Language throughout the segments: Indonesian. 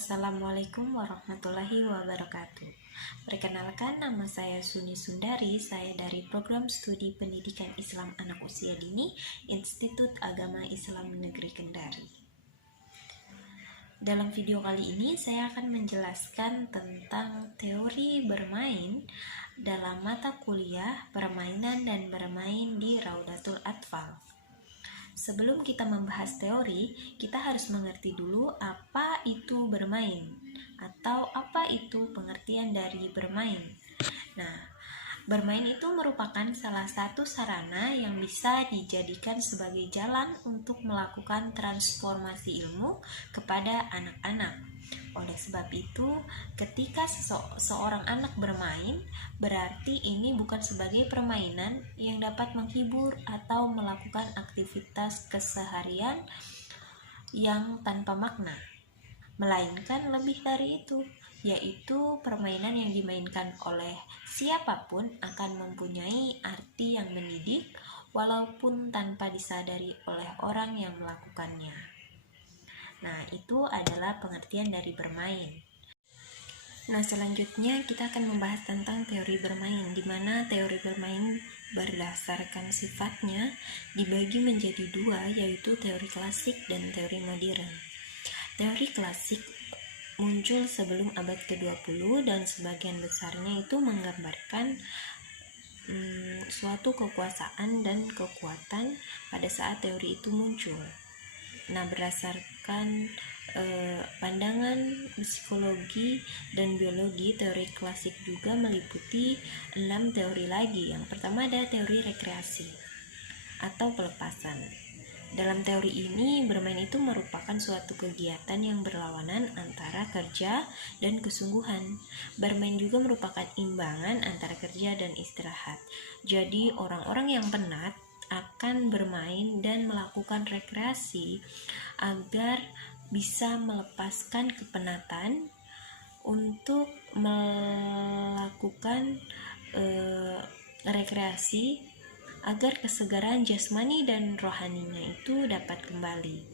Assalamualaikum warahmatullahi wabarakatuh. Perkenalkan, nama saya Suni Sundari. Saya dari Program Studi Pendidikan Islam Anak Usia Dini, Institut Agama Islam Negeri Kendari. Dalam video kali ini, saya akan menjelaskan tentang teori bermain dalam mata kuliah Permainan dan Bermain di Raudatul Atfal. Sebelum kita membahas teori, kita harus mengerti dulu apa itu bermain atau apa itu pengertian dari bermain. Nah, bermain itu merupakan salah satu sarana yang bisa dijadikan sebagai jalan untuk melakukan transformasi ilmu kepada anak-anak. Oleh sebab itu, ketika seorang anak bermain, berarti ini bukan sebagai permainan yang dapat menghibur atau melakukan aktivitas keseharian yang tanpa makna, melainkan lebih dari itu, yaitu permainan yang dimainkan oleh siapapun akan mempunyai arti yang mendidik walaupun tanpa disadari oleh orang yang melakukannya. Nah, itu adalah pengertian dari bermain. Nah, selanjutnya kita akan membahas tentang teori bermain, di mana teori bermain berdasarkan sifatnya dibagi menjadi dua, yaitu teori klasik dan teori modern. Teori klasik muncul sebelum abad ke-20 dan sebagian besarnya itu menggambarkan suatu kekuasaan dan kekuatan pada saat teori itu muncul. Nah, berdasarkan pandangan psikologi dan biologi, teori klasik juga meliputi 6 teori lagi. Yang pertama ada teori rekreasi atau pelepasan. Dalam teori ini, bermain itu merupakan suatu kegiatan yang berlawanan antara kerja dan kesungguhan. Bermain juga merupakan imbangan antara kerja dan istirahat. Jadi, orang-orang yang penat akan bermain dan melakukan rekreasi agar bisa melepaskan kepenatan untuk melakukan rekreasi agar kesegaran jasmani dan rohaninya itu dapat kembali.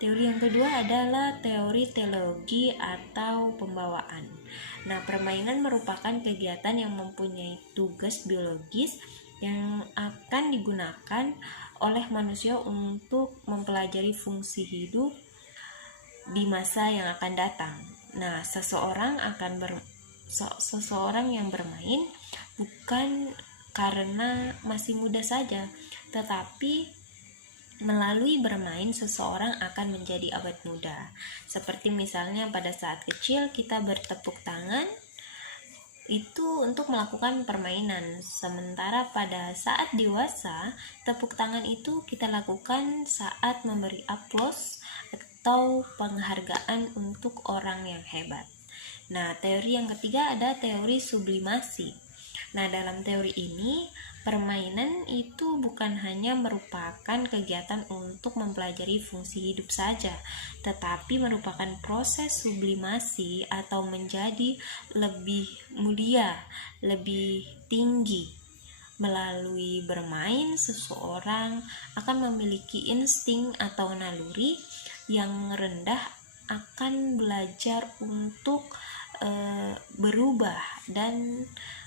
Teori yang kedua adalah teori teleologi atau pembawaan. Nah, permainan merupakan kegiatan yang mempunyai tugas biologis yang akan digunakan oleh manusia untuk mempelajari fungsi hidup di masa yang akan datang. Nah, seseorang yang bermain bukan karena masih muda saja, tetapi melalui bermain seseorang akan menjadi awet muda. Seperti misalnya pada saat kecil kita bertepuk tangan itu untuk melakukan permainan, sementara pada saat dewasa tepuk tangan itu kita lakukan saat memberi aplaus atau penghargaan untuk orang yang hebat. Nah, teori yang ketiga ada teori sublimasi. Nah, dalam teori ini permainan itu bukan hanya merupakan kegiatan untuk mempelajari fungsi hidup saja, tetapi merupakan proses sublimasi atau menjadi lebih mulia, lebih tinggi. Melalui bermain, seseorang akan memiliki insting atau naluri yang rendah, akan belajar untuk berubah dan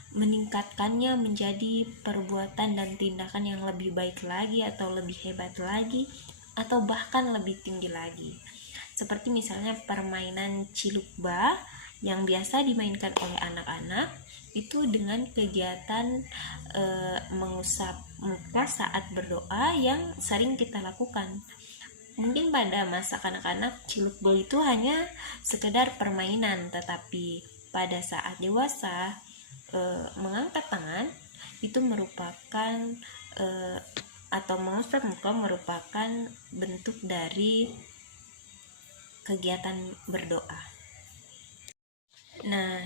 meningkatkannya menjadi perbuatan dan tindakan yang lebih baik lagi atau lebih hebat lagi atau bahkan lebih tinggi lagi. Seperti misalnya permainan cilukba yang biasa dimainkan oleh anak-anak itu dengan kegiatan mengusap muka saat berdoa yang sering kita lakukan. Mungkin pada masa kanak-kanak cilukba itu hanya sekedar permainan, tetapi pada saat dewasa mengangkat tangan itu merupakan atau mengusap muka merupakan bentuk dari kegiatan berdoa. Nah,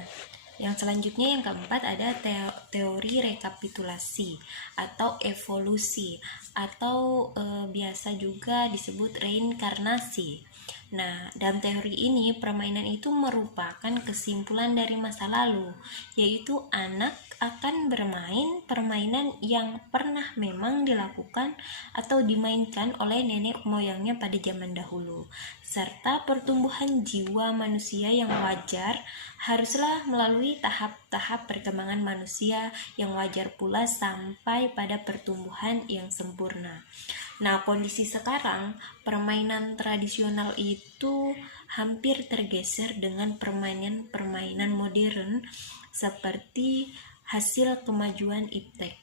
yang selanjutnya yang keempat ada teori rekapitulasi atau evolusi atau biasa juga disebut reinkarnasi. Nah, dalam teori ini, permainan itu merupakan kesimpulan dari masa lalu, yaitu anak akan bermain permainan yang pernah memang dilakukan atau dimainkan oleh nenek moyangnya pada zaman dahulu, serta pertumbuhan jiwa manusia yang wajar haruslah melalui tahap-tahap perkembangan manusia yang wajar pula sampai pada pertumbuhan yang sempurna. Nah, kondisi sekarang, permainan tradisional itu hampir tergeser dengan permainan-permainan modern seperti hasil kemajuan iptek.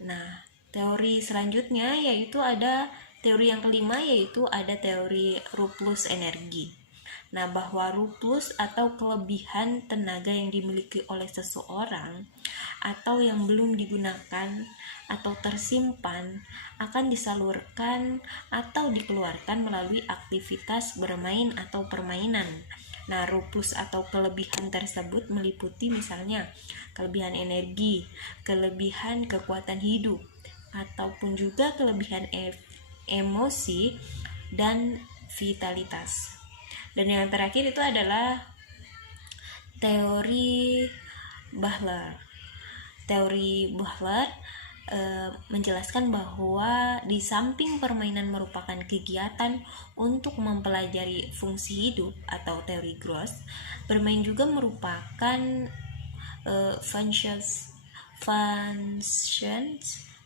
Nah, teori selanjutnya yaitu ada teori yang kelima, yaitu ada teori surplus energi. Nah, bahwa surplus atau kelebihan tenaga yang dimiliki oleh seseorang atau yang belum digunakan atau tersimpan akan disalurkan atau dikeluarkan melalui aktivitas bermain atau permainan. Nah, surplus atau kelebihan tersebut meliputi misalnya kelebihan energi, kelebihan kekuatan hidup, ataupun juga kelebihan emosi dan vitalitas. Dan yang terakhir itu adalah teori Bahler. Teori Bahler menjelaskan bahwa di samping permainan merupakan kegiatan untuk mempelajari fungsi hidup atau teori Gross, bermain juga merupakan functions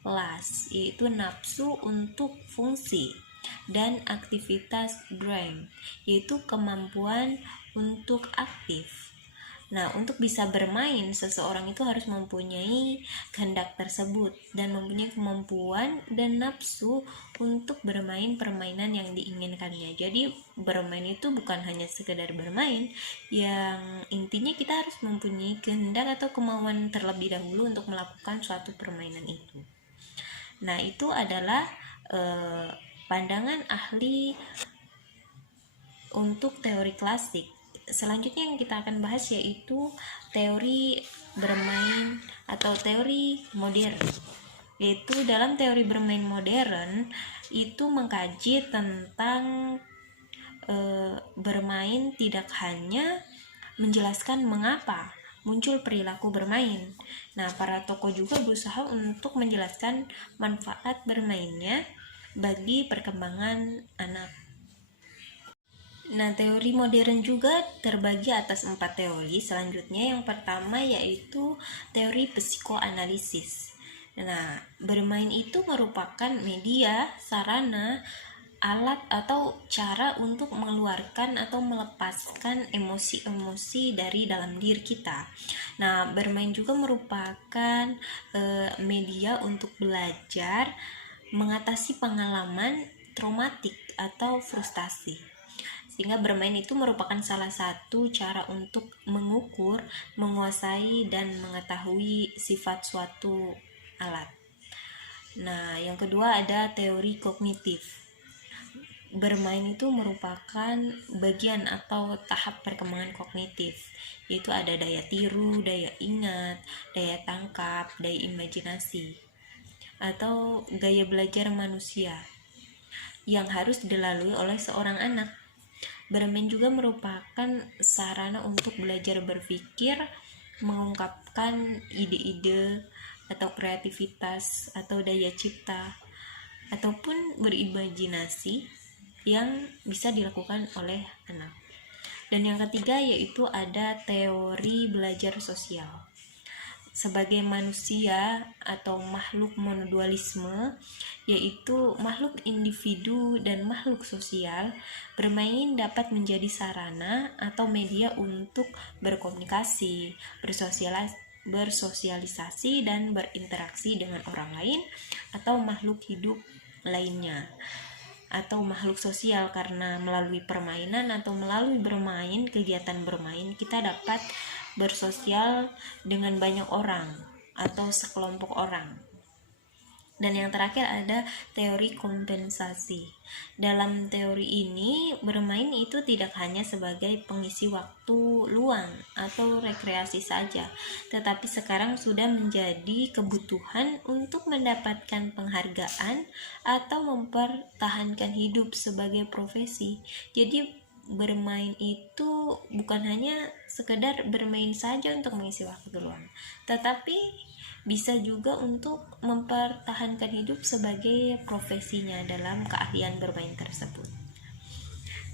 last, yaitu nafsu untuk fungsi, dan aktivitas brain, yaitu kemampuan untuk aktif. Nah, untuk bisa bermain, seseorang itu harus mempunyai kehendak tersebut dan mempunyai kemampuan dan nafsu untuk bermain permainan yang diinginkannya. Jadi, bermain itu bukan hanya sekedar bermain, yang intinya kita harus mempunyai kehendak atau kemauan terlebih dahulu untuk melakukan suatu permainan itu. Nah, itu adalah pandangan ahli untuk teori klasik. Selanjutnya yang kita akan bahas yaitu teori bermain atau teori modern. Yaitu dalam teori bermain modern itu mengkaji tentang bermain tidak hanya menjelaskan mengapa muncul perilaku bermain. Nah, para tokoh juga berusaha untuk menjelaskan manfaat bermainnya bagi perkembangan anak. Nah, teori modern juga terbagi atas 4 teori. Selanjutnya yang pertama yaitu teori psikoanalisis. Nah, bermain itu merupakan media, sarana, alat atau cara untuk mengeluarkan atau melepaskan emosi-emosi dari dalam diri kita. Nah, bermain juga merupakan media untuk belajar mengatasi pengalaman traumatik atau frustasi. Sehingga bermain itu merupakan salah satu cara untuk mengukur, menguasai, dan mengetahui sifat suatu alat. Nah, yang kedua ada teori kognitif. Bermain itu merupakan bagian atau tahap perkembangan kognitif, yaitu ada daya tiru, daya ingat, daya tangkap, daya imajinasi, atau gaya belajar manusia yang harus dilalui oleh seorang anak. Bermain juga merupakan sarana untuk belajar berpikir, mengungkapkan ide-ide atau kreativitas atau daya cipta ataupun berimajinasi yang bisa dilakukan oleh anak. Dan yang ketiga yaitu ada teori belajar sosial. Sebagai manusia atau makhluk monodualisme, yaitu makhluk individu dan makhluk sosial, bermain dapat menjadi sarana atau media untuk berkomunikasi, bersosialisasi dan berinteraksi dengan orang lain atau makhluk hidup lainnya atau makhluk sosial, karena melalui permainan atau melalui bermain, kegiatan bermain, kita dapat bersosial dengan banyak orang atau sekelompok orang. Dan yang terakhir ada teori kompensasi. Dalam teori ini, bermain itu tidak hanya sebagai pengisi waktu luang atau rekreasi saja, tetapi sekarang sudah menjadi kebutuhan untuk mendapatkan penghargaan atau mempertahankan hidup sebagai profesi. Jadi bermain itu bukan hanya sekedar bermain saja untuk mengisi waktu luang, tetapi bisa juga untuk mempertahankan hidup sebagai profesinya dalam keahlian bermain tersebut.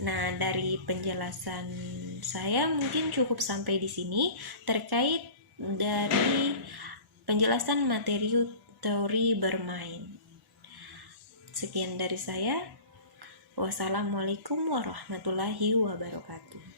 Nah, dari penjelasan saya mungkin cukup sampai di sini terkait dari penjelasan materi teori bermain. Sekian dari saya. Wassalamualaikum warahmatullahi wabarakatuh.